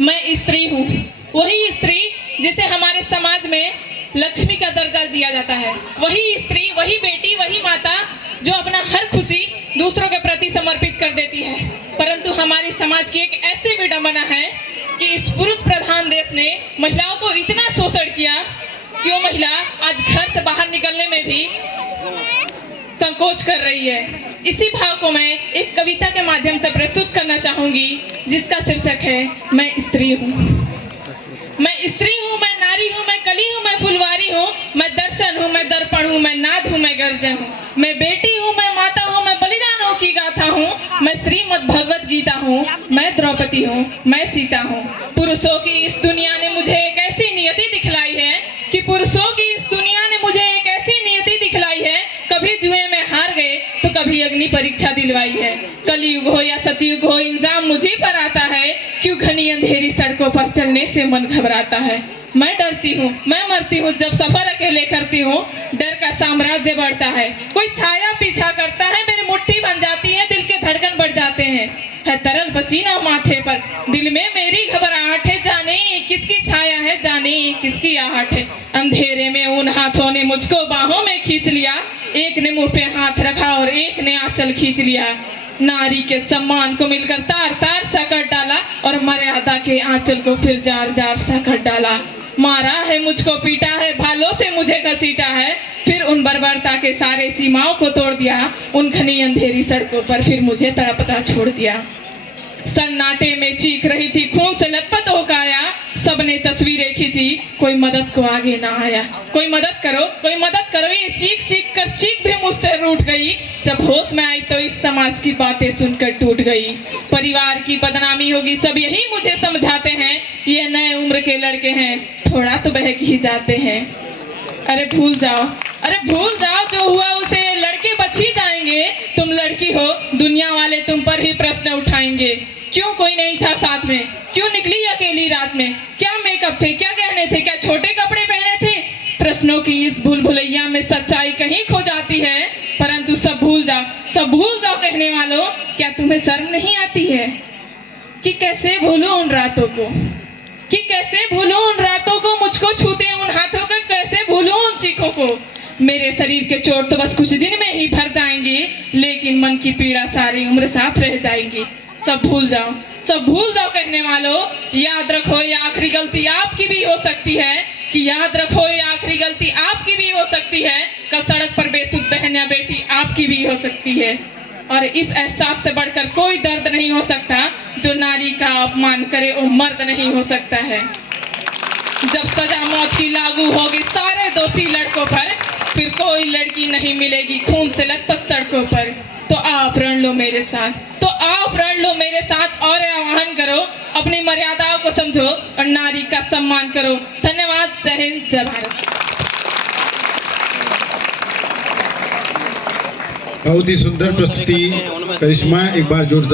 मैं स्त्री हूँ, वही स्त्री जिसे हमारे समाज में लक्ष्मी का दर्जा दिया जाता है, वही स्त्री, वही बेटी, वही माता जो अपना हर खुशी दूसरों के प्रति समर्पित कर देती है। परंतु हमारे समाज की एक ऐसी विडंबना है कि इस पुरुष प्रधान देश ने महिलाओं को इतना शोषण किया कि वो महिला आज घर से बाहर निकलने में भी संकोच कर रही है। इसी भाव को मैं एक कविता के माध्यम से प्रस्तुत करना चाहूंगी, जिसका शीर्षक है मैं स्त्री हूँ। मैं स्त्री हूँ, मैं नारी हूँ, मैं कली हूँ, मैं फुलवारी हूँ, मैं दर्शन हूँ, मैं दर्पण हूँ, मैं नाद हूँ, मैं गर्जन हूँ, मैं बेटी हूँ, मैं माता हूँ, मैं बलिदानों की गाथा हूँ, मैं श्रीमद् भगवत गीता हूँ, मैं द्रौपदी हूँ, मैं सीता हूँ। पुरुषों की इस दुनिया ने मुझे एक ऐसी नियति दिखलाई है कि पुरुषों की इस दुनिया ने मुझे एक ऐसी नियति दिखलाई है, कभी जुए में हार गए तो कभी अग्नि परीक्षा दिलवाई है। कलयुग हो या सतयुग हो, इंजाम मुझे पर आता है, क्यों घनी अंधेरी सड़कों पर चलने से मन घबराता है। मैं डरती हूँ, मैं मरती हूँ, जब सफर अकेले करती हूँ, डर का साम्राज्य बढ़ता है। कोई साया पीछा करता है, मेरी मुट्ठी बन जाती है, दिल के धड़कन बढ़ जाते हैं, है तरल पसीना माथे पर, दिल में मेरी घबराहट है, जाने किसकी छाया है, जाने किसकी आहट है। अंधेरे में उन हाथों ने मुझको बाहों में खींच लिया, एक ने मुंह पे हाथ रखा और एक ने आंचल खींच लिया। नारी के सम्मान को मिलकर तार तार सा कर डाला और मर्यादा के आंचल को फिर जार जार सा कर डाला। मारा है मुझको, पीटा है, भालों से मुझे घसीटा है, फिर उन बर्बरता के सारे सीमाओं को तोड़ दिया, उन घनी अंधेरी सड़कों पर फिर मुझे तड़पता छोड़ दिया। सन्नाटे में चीख रही थी, खून से लथपथ हो काया, सबने तस्वीरें खींची, कोई मदद को आगे ना आया। कोई मदद करो, कोई मदद करो, ये चीख चीख कर चीख भी मुझसे रूठ गई। जब होश में आई तो इस समाज की बातें सुनकर टूट गई। परिवार की बदनामी होगी, सब यही मुझे समझाते हैं, ये नए उम्र के लड़के हैं, थोड़ा तो बहक ही जाते हैं। अरे भूल जाओ, अरे भूल जाओ, जो हुआ उसे, लड़के बच ही जाएंगे। तुम लड़की हो, दुनिया वाले तुम पर ही प्रश्न उठाएंगे। क्यों कोई नहीं था साथ में, क्यों निकली अकेली रात में, क्या मेकअप थे, क्या गहने थे, क्या छोटे कपड़े पहने थे। प्रश्नों की इस भूल भुलैया में सच्चाई कहीं खो जाती है, परंतु सब भूल जाओ, सब भूल जाओ कहने वालों, क्या तुम्हें शर्म नहीं आती है कि कैसे भूलूं उन रातों को, कि कैसे भूलूं उन रातों को, मुझको छूते उन हाथों को, कैसे भूलूं उन चीखों को। मेरे शरीर के चोट तो बस कुछ दिन में ही भर जाएंगी, लेकिन मन की पीड़ा सारी उम्र साथ रह जाएगी। सब भूल जाओ, सब भूल जाओ कहने वालों, याद रखो ये आखिरी गलती आपकी भी हो सकती है, कि याद रखो ये आखिरी गलती आपकी भी हो सकती है। कल सड़क पर बेसुध बहन या बेटी आपकी भी हो सकती है। और इस एहसास से बढ़कर कोई दर्द नहीं हो सकता, जो नारी का अपमान करे वो मर्द नहीं हो सकता है। जब सजा मौत की लागू होगी सारे दोषी लड़कों पर, फिर कोई लड़की नहीं मिलेगी खून से लथपथ सड़कों पर। तो आप रण लो मेरे साथ, तो आप रण लो मेरे साथ और आह्वान करो, अपनी मर्यादाओं को समझो और नारी का सम्मान करो। धन्यवाद। जय हिंद, जय भारत। बहुत ही सुंदर प्रस्तुति करिश्मा, एक बार जोरदार